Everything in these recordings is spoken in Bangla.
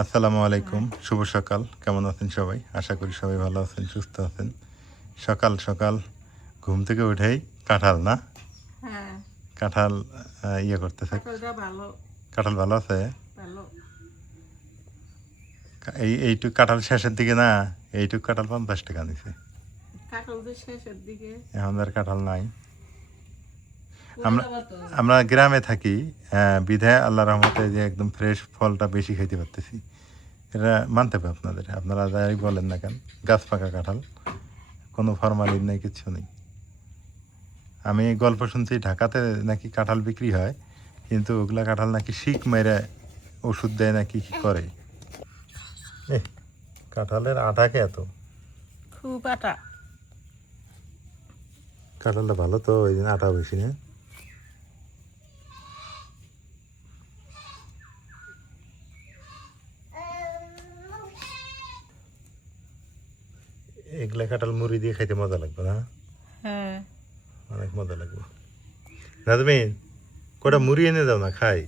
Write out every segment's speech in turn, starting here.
আসসালামু আলাইকুম, শুভ সকাল। কেমন আছেন সবাই? আশা করি সবাই ভালো আছেন, সুস্থ আছেন। সকাল সকাল ঘুম থেকে উঠেই কাঁঠাল না হ্যাঁ, কাঁঠাল ইয়ে করতেছে। কাঁঠালটা ভালো কাঁঠাল ভালো আছে। ভালো। এইটুক কাঁঠাল শেষের দিকে না, এইটুক কাঁঠাল 50 টাকা নিছে। কাঁঠাল তো শেষের দিকে এখন আর কাঁঠাল নাই। পড়ে আমরা যাবা তো। আমরা গ্রামে থাকি, বিধায় আল্লাহ রহমতে যে একদম ফ্রেশ ফলটা বেশি খাইতে পারতেছি। এটা মানতে হবে আপনাদের, আপনারা যাই বলেন না কেন, গাছ পাকা কাঁঠাল, কোনো ফরমালিন নেই, কিচ্ছু নেই। আমি গল্প শুনছি ঢাকাতে নাকি কাঁঠাল বিক্রি হয়, কিন্তু ওগুলা কাঁঠাল নাকি শিক মেরে ওষুধ দেয় নাকি, কি করে। কাঁঠালের আটাকে এত, খুব আটা। কাঁঠালটা ভালো তো, ওই দিন আটা বেশি না। এগুলা কাঁঠাল মুড়ি দিয়ে খাইতে মজা লাগবে না? হ্যাঁ, অনেক মজা লাগবে। নাজমিন, কটা মুড়ি এনে দাও না, খাই।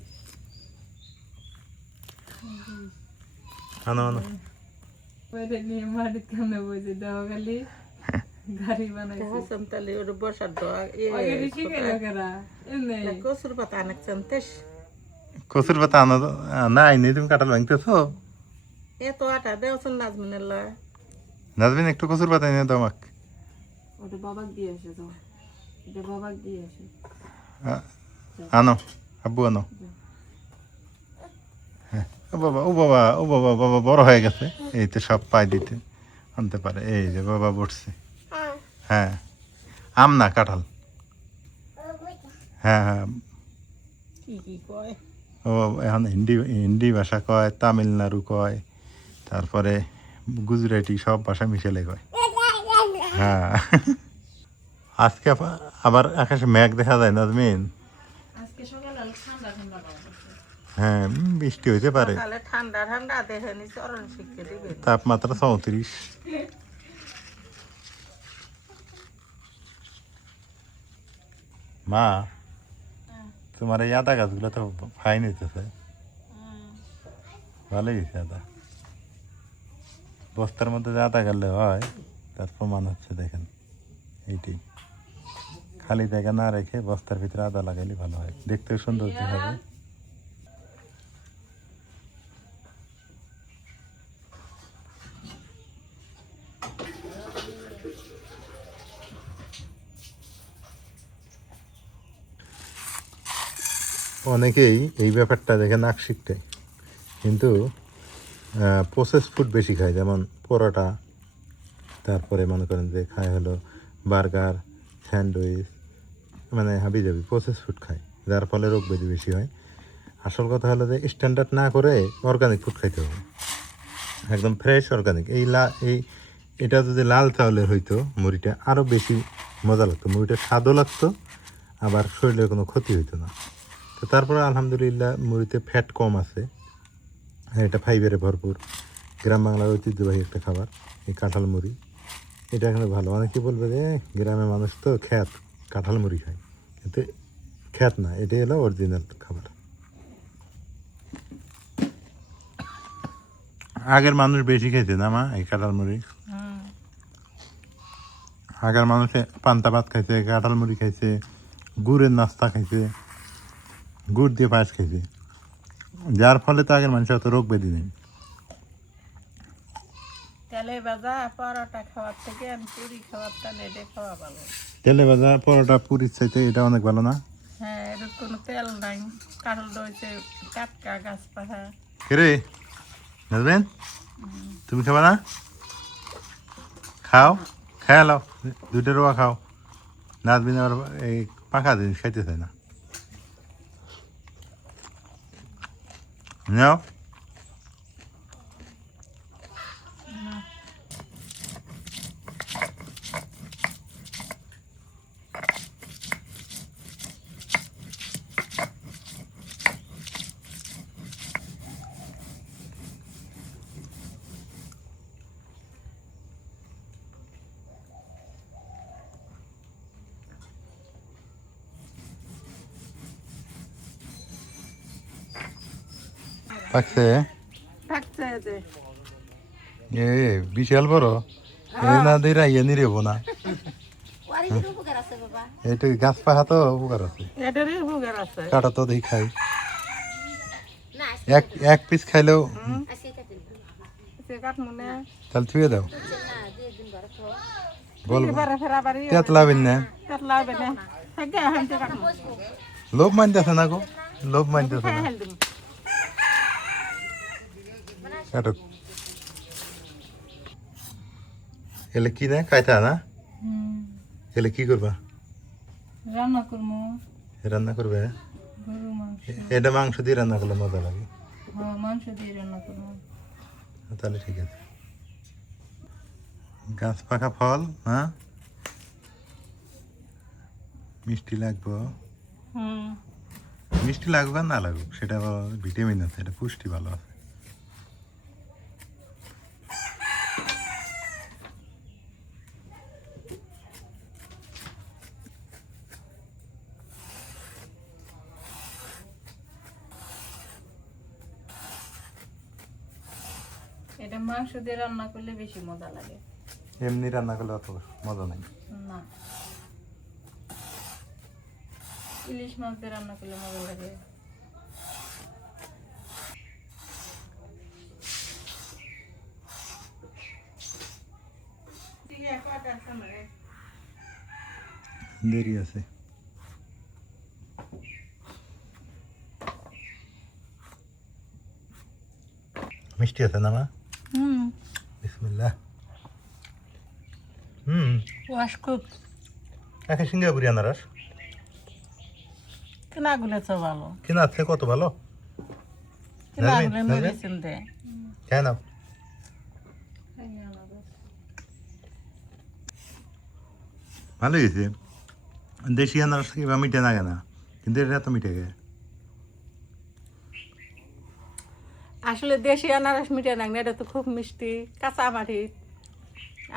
আনো আনো। পরে নিয়ে মাটির কামে বসে দেওয়া গেলি গাড়ি বানাইছে। হাসান তাহলে ওর বসার দোয়া আগে ঋষি গেল কেরা এমনি কচুর পাতা অনেক চান্তেস কচুর পাতা আনো নাই, নেই তুমি কাঁঠাল ভাঙতেছো। এত আটা দেওয়াছেন নাজমিনের লয় নাজমিন, একটু কচুর পাতা এনে দাও আমাকে। ওটা বাবাক দিয়ে আসে তো, এটা বাবাক দিয়ে আসে। আনো, আব্বু আনো। ও বাবা, ও বাবা, ও বাবা, বাবা বড় হয়ে গেছে, এই তো সব পাই দিতে আনতে পারে। এই যে বাবা বসছে। হ্যাঁ, আম না কাঁঠাল। হ্যাঁ হ্যাঁ, কি কি কয় ও এখন হিন্দি হিন্দি ভাষা কয়, তামিলনাড়ু কয়, তারপরে গুজরাটি, সব ভাষা মিশেলে কয়। হ্যাঁ, আজকে আবার আকাশে মেঘ দেখা যায় নাজমিন। আজকে সকালে ঠান্ডা ঠান্ডা লাগছে। হ্যাঁ, বৃষ্টি হইতে পারে। সকালে ঠান্ডা ঠান্ডা দেখে নি চরণ শিখে দিবে তাপমাত্রা 34। মা, তোমার এই আদা গাছগুলো তো ফাইন হইতেছে, ভালোই হয়েছে আদা। বস্তার মধ্যে যে আদা গেলে হয়, তার প্রমাণ হচ্ছে দেখেন এইটি। খালি জায়গা না রেখে বস্তার ভিতরে আদা লাগাইলে ভালো হয়, দেখতেও সুন্দর হবে। অনেকেই এই ব্যাপারটা দেখে নাক শিখতে, কিন্তু প্রসেস ফুড বেশি খায়, যেমন পরোটা, তারপরে মনে করেন যে খায় হলো বার্গার, স্যান্ডউইচ, মানে হাবি জাবি প্রসেস ফুড খায়, যার ফলে রোগ ব্যাধি বেশি হয়। আসল কথা হলো যে স্ট্যান্ডার্ড না করে অর্গানিক ফুড খাইতে হবে, একদম ফ্রেশ অর্গানিক। এই এটা যদি লাল চাউলের হইতো মুড়িটা আরও বেশি মজা লাগতো, মুড়িটা স্বাদও লাগতো, আবার শরীরের কোনো ক্ষতি হইতো না। তো তারপরে আলহামদুলিল্লাহ মুড়িতে ফ্যাট কম আছে, এটা ফাইবারে ভরপুর। গ্রাম বাংলার ঐতিহ্যবাহী একটা খাবার এই কাঁঠাল মুড়ি, এটা এখানে ভালো। অনেকে বলবে যে গ্রামের মানুষ তো খ্যাত কাঁঠাল মুড়ি খায়, কিন্তু খ্যাত না, এটাই হলো অরিজিনাল খাবার। আগের মানুষ বেশি খেয়েছে না মা এই কাঁঠাল মুড়ি। আগের মানুষে পান্তা ভাত খাইছে, কাঁঠাল মুড়ি খাইছে, গুড়ের নাস্তা খাইছে, গুড় দিয়ে পায়েস খাইছে, যার ফলে তো আগের মানুষের অত রোগ ব্যাধি নেই। তেলে ভাজা পরোটা খাওয়ার থেকে আমি পুরি খাওয়ার তাহলে এটা খাওয়া ভালো। তেলে ভাজা পরোটা পুরির চাইতে এটা অনেক ভালো না? হ্যাঁ, এর কোনো তেল নাই, কারণ রয়েছে টাটকা গাছপালা। কে বুঝবেন, তুমি খাবে না? খাও, খেয়ে নাও, দুইটা রোয়া খাও। নাজবিন আবার এই পাখা জিনিস খাইতে চায় না। নাও, পাকছে। থাকছে যে এ বিশাল বড় এই না দিয়ে রাইয়া নিরেব না এটা গাছ পাখা তো উপকার আছে এটারই উপকার আছে কাটা তো দেখি খাই এক পিস খাইলেও সে কাট মনে তাহলে ছুঁয়ে দাও বল এবারে ফেরা বাড়ি তেত লাভিন না তেতলা হবে না থাকে হাঁটতে কাট লোভ মানতেছে না গো লোভ মানতেছে না হেল দিম কাটো এলে কি না খাইতা না এলে কি করবা রান্না করবো রান্না করবে গরু মাংস এটা মাংস দিয়ে রান্না করলে মজা লাগে হ্যাঁ মাংস দিয়ে রান্না করবো তাহলে ঠিক আছে গাছ পাকা ফল হ্যাঁ মিষ্টি লাগবো মিষ্টি লাগবে আর না লাগুক সেটা ভিটামিন আছে এটা পুষ্টি ভালো আছে এটা মাংস দিয়ে রান্না করলে বেশি মজা লাগে এমনি রান্না করলে অত মজা নাই না ইলিশ মাছ দিয়ে রান্না করলে মজা লাগে দেরি আছে মিষ্টি আছে না মা বিসমিল্লাহ ওয়াশ খুব একে সিঙ্গাপুরি আনারস কেনা গুলেছে ভালো কিনা আছে কত ভালো কেনা নাজমিন, গুলে নাজমিন? মেডিসিন দেয় খাই নাও ভালো হয়েছে দেশি আনারস কিংবা মিঠে লাগে না কিন্তু এটা এত মিঠে গে আসলে দেশি আনারস মিঠে না এটা তো খুব মিষ্টি কাঁচা মাটি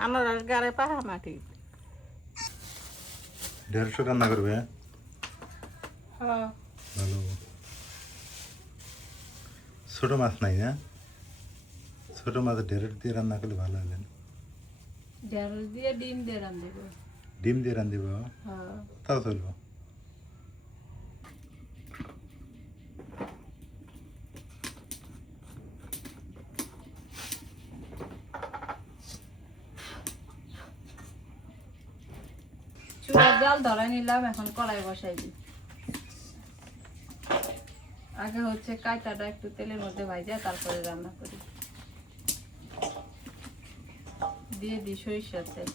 আনারস গাড়ে পাহা মাটি 150 রান্না করবে হ্যাঁ ভালো ছোট মাছ নাই না ছোট মাছ ঢেঁড়স দিয়ে রান্না করলে ভালো হলেন ঢেঁড়স দিয়ে ডিম দিয়ে রান্না দেবো ডিম দিয়ে রান্ধিব হ্যাঁ তাও চলবো চুলার জাল ধরাই নিলাম এখন কড়াই বসাই দিই আগে হচ্ছে কাঁটাটা একটু তেলের মধ্যে ভাজা তারপরে রান্না করি দিয়ে দিই সরিষার তেল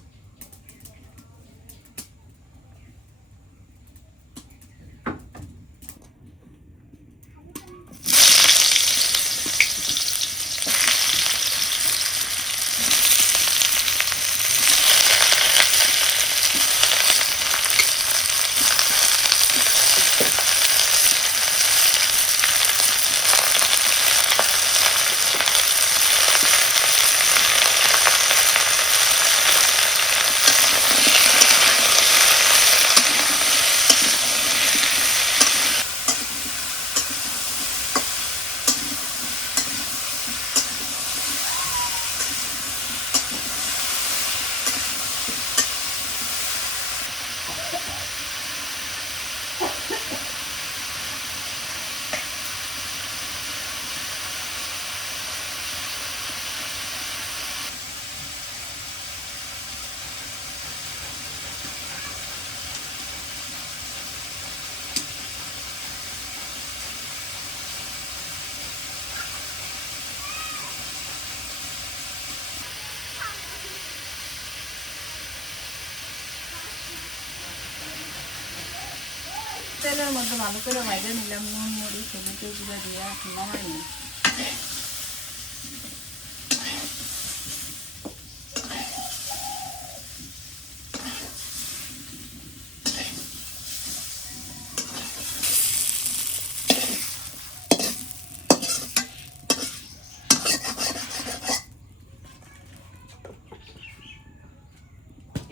তেলের মধ্যে ভালো করে ভাজে নিলাম নুন মরিচ হলুদ গুঁড়া দিয়ে এখন নামাই নি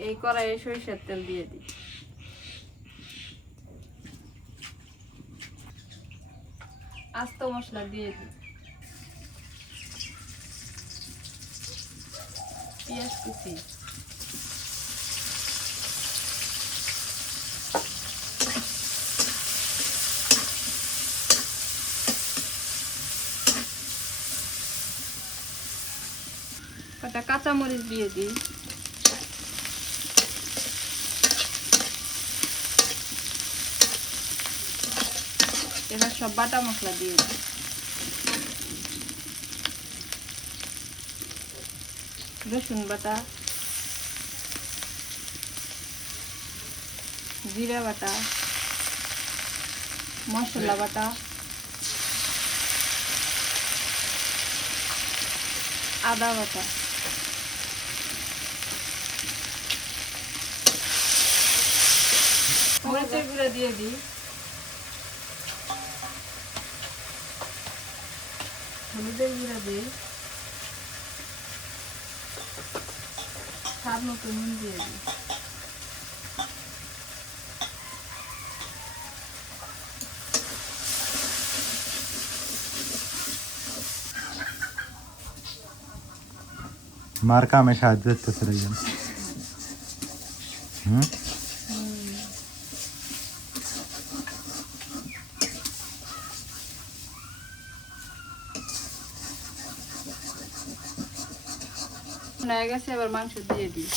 এই কড়াইয়ে সরিষার তেল দিয়ে দিই আস্ত মশলা দিয়ে দিই পেঁয়াজ কুচি, কটা কাঁচামরিচ দিয়ে দিই, এবার সব বাটা মশলা দিয়ে দিই, রসুন বাটা, জিরা বাটা, মশলা বাটা, আদা বাটা, মরিচের গুঁড়া দিয়ে দিই, হলুদের গুঁড়া দিই, স্বাদ মতো নুন দিয়ে দিই, মার কামে সাহায্য করতেছে রাইয়ান। হয়ে গেছে, এবার মাংস দিয়ে দিই।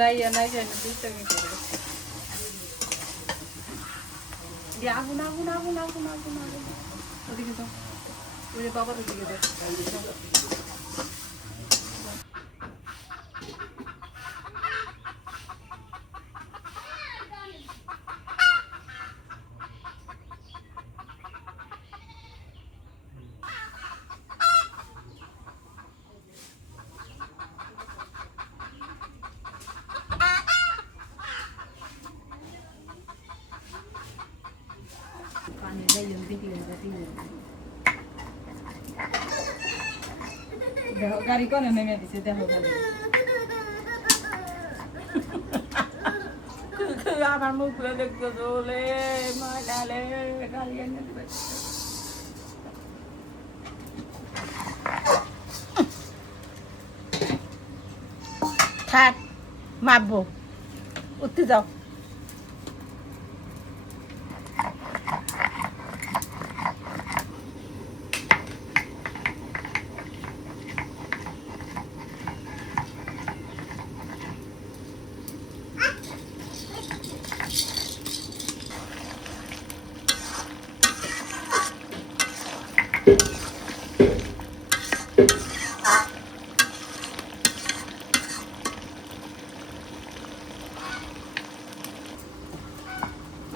রাইয়া নাই জানি দুষ্টামি করে। আগুন আগুন আগুন আগুন আগুন আগুন, ওদিকে যাও, ওই যে বাবার ওদিকে যাও। দেখো গাড়ি কোনে নেমে দিছে, দেখো গাড়ি। আমার মুখ দেখতে চলে মালে গাড়ি এনে দিবে। থাক মারবো, উঠতে যাও।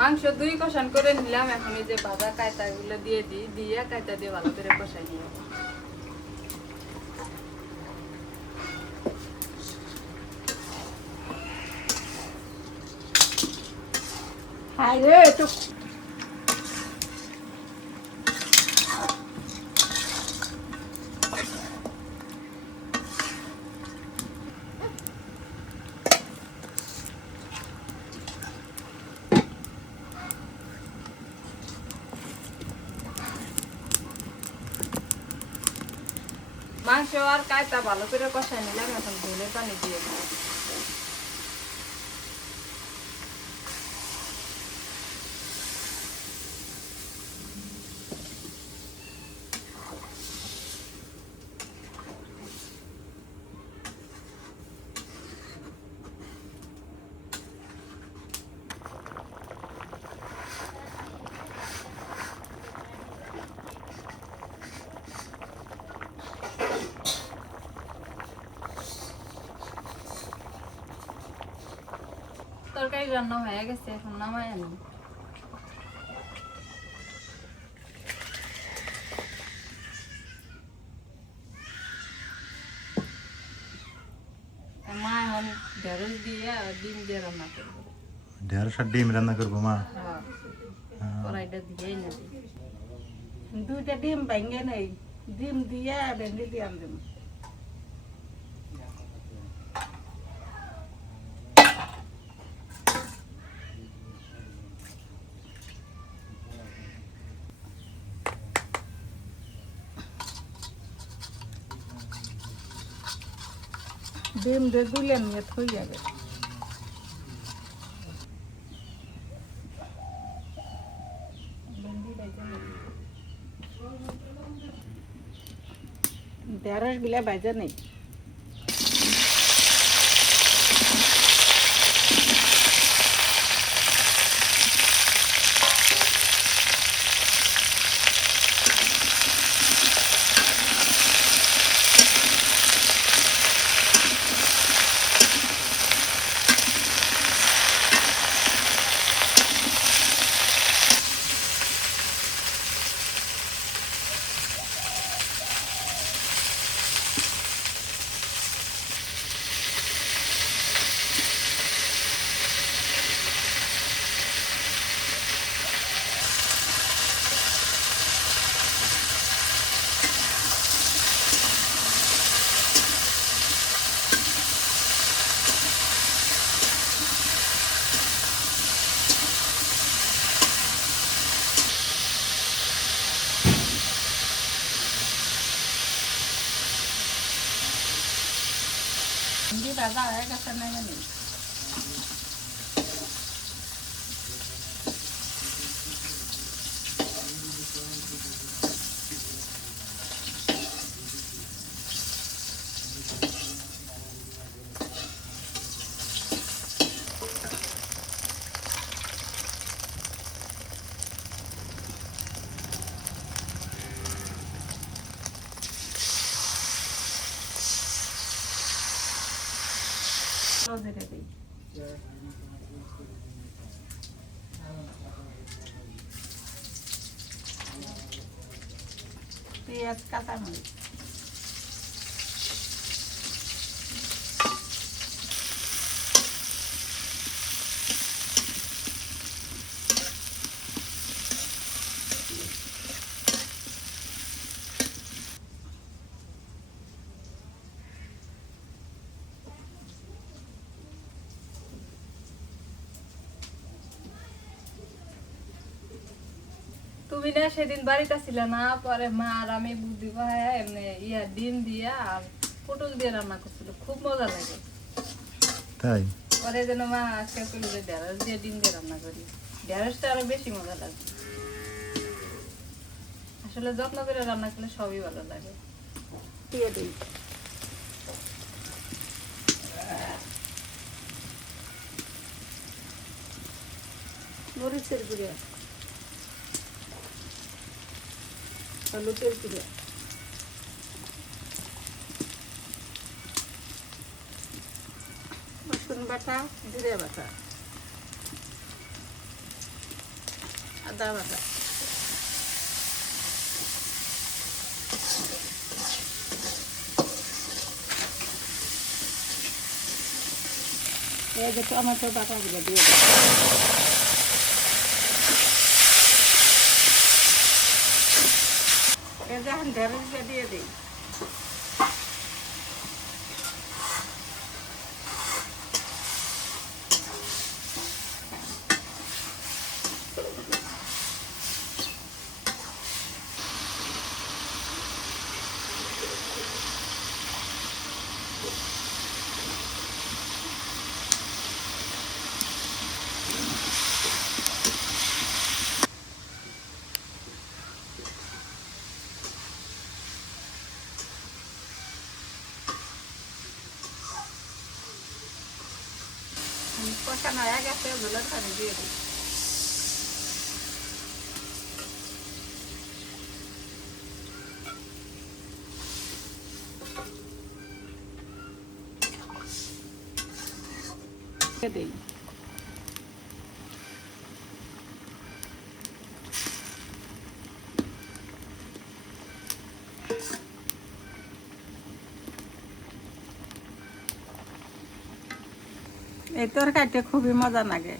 মাংস 2 কষান করে নিলাম, এখন এই যে ভাজা কায়তা গুলো দিয়ে দিই, দিয়ে কায়তা দিয়ে ভালো করে কষাই নিয়ে হাই রে তো মাংস আর কায়তা ভালো করে কষাই নিলাম, এখন ঝোলের পানি দিয়ে দিই। তরকারি রান্না হয়ে গেছে, এখন নামাই আনি। মা এখন ঢেঁড়স দিয়ে আর ডিম দিয়ে রান্না করবো। ঢেঁড়স আর ডিম রান্না করবো মা। কড়াইটা দিয়েই না দুইটা ডিম ভেঙে নেই, ডিম দিয়ে ভেঙে দিয়ে আনলাম। ডিম দিয়ে গুলে নিয়ে থই যাবে। ঢেঁড়স গুলা ভাজা নেই। ভাজা হয়ে গেছে নেমে নেই। পেঁয়াজ কাঁচামরিচ তুমি না সেদিন বাড়িতে ছিল না, পরে মা আর আমি বুদ্ধি পাহায় এমনি ডিম দিয়া আর পটল দিয়ে রান্না করছিল, খুব মজা লাগে। তাই পরে যেন মা আজকে করলো যে ঢেঁড়স দিয়ে ডিম দিয়ে রান্না করি, ঢেঁড়সটা আরো বেশি মজা লাগে। আসলে যত্ন করে রান্না করলে সবই ভালো লাগে। দিয়ে দিই। মরিচের গুঁড়ো, হলুদের গুঁড়ো, রসুন বাটা, জিরে বাটা, আদা বাটা, এই যে টমেটো বাটাগুলো দিয়ে দেবো। যখন ঢেঁড়সটা দিয়ে দিই, কষানো হয়ে গেছে, ঝোলের পানি দিয়ে দিই। দিই এই তরকারিটা খুবই মজা লাগে।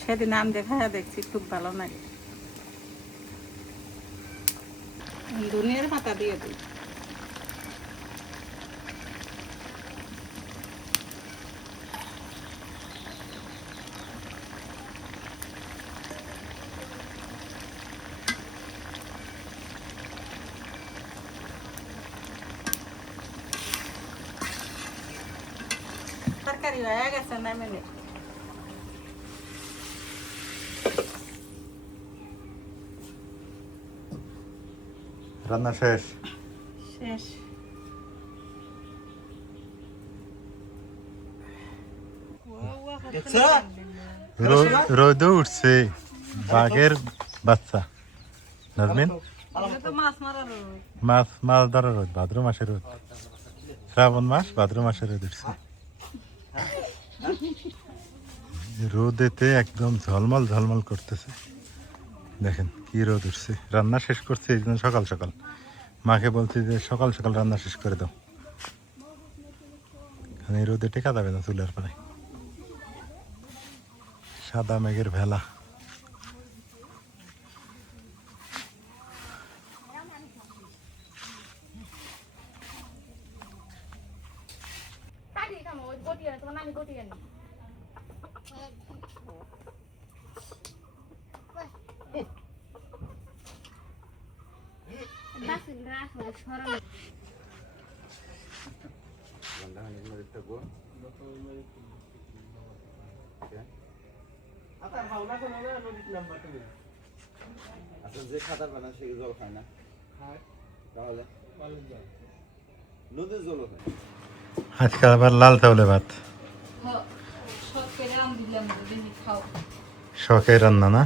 সেদিন আম দেখা দেখছি খুব ভালো লাগে। ধনিয়ার পাতা দিয়ে দিই। তরকারি হয়ে গেছে নামে নে। রান্না শেষ। শেষ। রোদ উঠছে, বাঘের বাচ্চা নাজমিন, মাছ মারা রোদ। মাছ ধরা রোদ, ভাদ্র মাসের রোদ, শ্রাবণ মাস ভাদ্র মাসের রোদ উঠছে। রোদেতে একদম ঝলমল ঝলমল করতেছে, দেখেন কি রোদ উঠছে। রান্না শেষ করছে এই জন্য সকাল সকাল, মাকে বলছি যে সকাল সকাল রান্না শেষ করে দাও, এই রোদে টেকা যাবে না চুলার পরে। সাদা মেঘের ভেলা। আচ্ছা, যে সাঁতার পানা সে জল খায় না, তাহলে নদীর জল খায়। আজকে আবার লাল চাউলে ভাত, শখের রান্না না।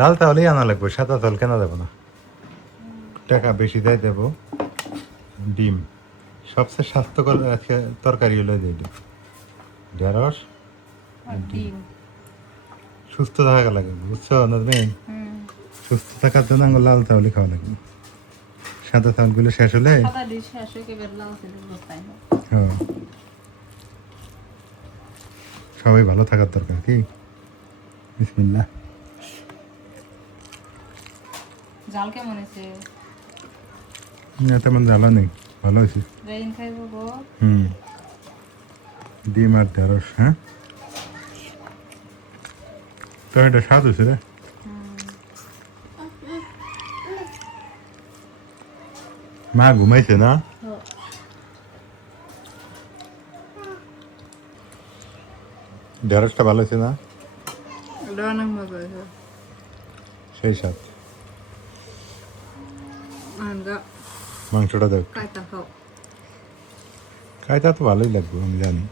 লাল চাউলেই আনা লাগবে, সাদা চাউল কেনা যাবো না। টাকা বেশি দেয় দেবো। ডিম সবচেয়ে স্বাস্থ্যকর আজকে তরকারি হলো যে ডিম, ঢেঁড়স ডিম। সুস্থ থাকা লাগে, বুঝছো নাজমিন? সুস্থ থাকার জন্য আমার লাল চাউলই খাওয়া লাগবে। সাদা চাউলগুলো শেষ হলে হ্যাঁ, সবাই ভালো থাকার দরকার। কি বিসমিল্লাহ। জাল কেমন আছে? তেমন জ্বালা নেই, ভালো হয়েছে। ডিম আর ঢেঁড়স। হ্যাঁ, তো এটা স্বাদ হয়েছে রে। মা ঘুমাইছে না? ঢেঁড়সটা ভালো হয়েছে না? সেই স্বাদ। মাংসটা দেখ, কায়দা তো ভালোই লাগবে আমি জানি।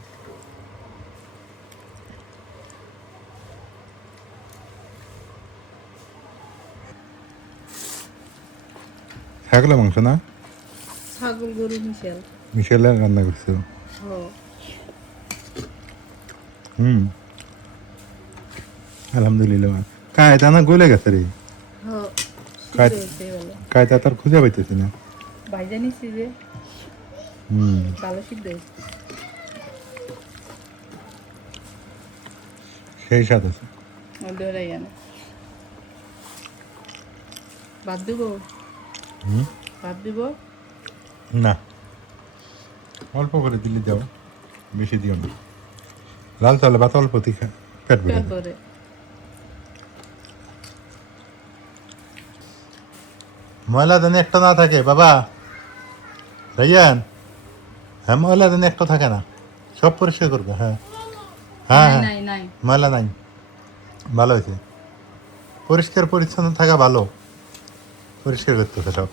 ছাগলের মাংস না? ছাগল গরু মিশেল। মিশেলে রান্না করছো? আলহামদুলিল্লাহ। কায়দা না গলে গেছে রে, কায়দা তার খুঁজে পাইতেছি না। ভাইজা নিছি যে ভালো সিদ্ধ সেই স্বাদ আছে। ভাত দিব? ভাত দিব না, অল্প করে দিলে যাও, বেশি দিও না। লাল চালে ভাত অল্প দিকে পেট ভরে। ময়লা যেন একটা না থাকে বাবা, রাইয়ান। হ্যাঁ, ময়লা যেন একটা থাকে না, সব পরিষ্কার করবে। হ্যাঁ হ্যাঁ হ্যাঁ, ময়লা নাই, ভালো হয়েছে। পরিষ্কার পরিচ্ছন্ন থাকা ভালো, পরিষ্কার করতেছে সব,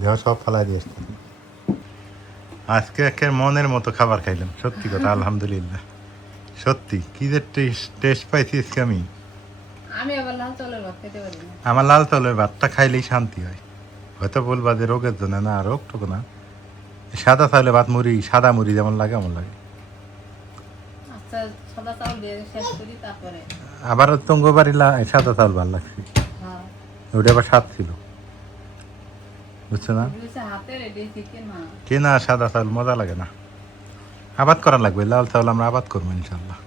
দেওয়া সব ফালাই দিয়ে আসতে। আজকে একের মনের মতো খাবার খাইলাম, সত্যি কথা। আলহামদুলিল্লাহ, সত্যি কি যে টেস্ট পাইছি আজকে আমি। আবার লাল চাউলের ভাত খেতে পারি না। আমার লাল চাউলের ভাতটা খাইলেই শান্তি হয়। হয়তো বলবা যে রোগের জন্য, না, রোগ টোক না। সাদা চাউলের ভাত, মুড়ি, সাদা মুড়ি যেমন লাগে এমন লাগে। আচ্ছা, সাদা চাউল দিয়ে শেষ করি, তারপরে আবার তঙ্গবাড়ি সাদা চাউল ভালো লাগছে, ওটা আবার স্বাদ ছিল, বুঝছো না? কেনা সাদা চাউল মজা লাগে না, আবাদ করা লাগবে। লাল চাউল আমরা আবাদ করবো ইনশাল্লাহ।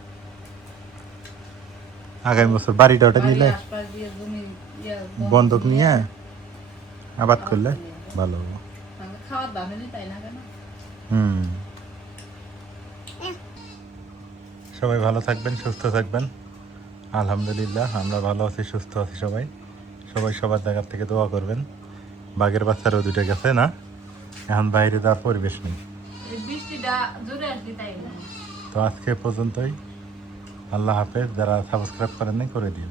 আগামী বছর বাড়িটা ওটা বাড়ির নিলে আশপাশ দিয়ে জমি বন্ধক নিয়ে আবাদ করলে ভালো হবে। খাওয়ার দাম এনে তাই না কেন? হুম, সবাই ভালো থাকবেন, সুস্থ থাকবেন। আলহামদুলিল্লাহ আমরা ভালো আছি, সুস্থ আছি সবাই। সবাই সবার জায়গার থেকে দোয়া করবেন। বাঘের বাচ্চারও দুটো গেছে না, এখন বাইরে যাওয়ার পরিবেশ নেই। এই বৃষ্টিটা জোরে আসবে তাই না? তো আজকে পর্যন্তই। আল্লাহ হাফেজ। যারা সাবস্ক্রাইব করেন নাই করে দিন।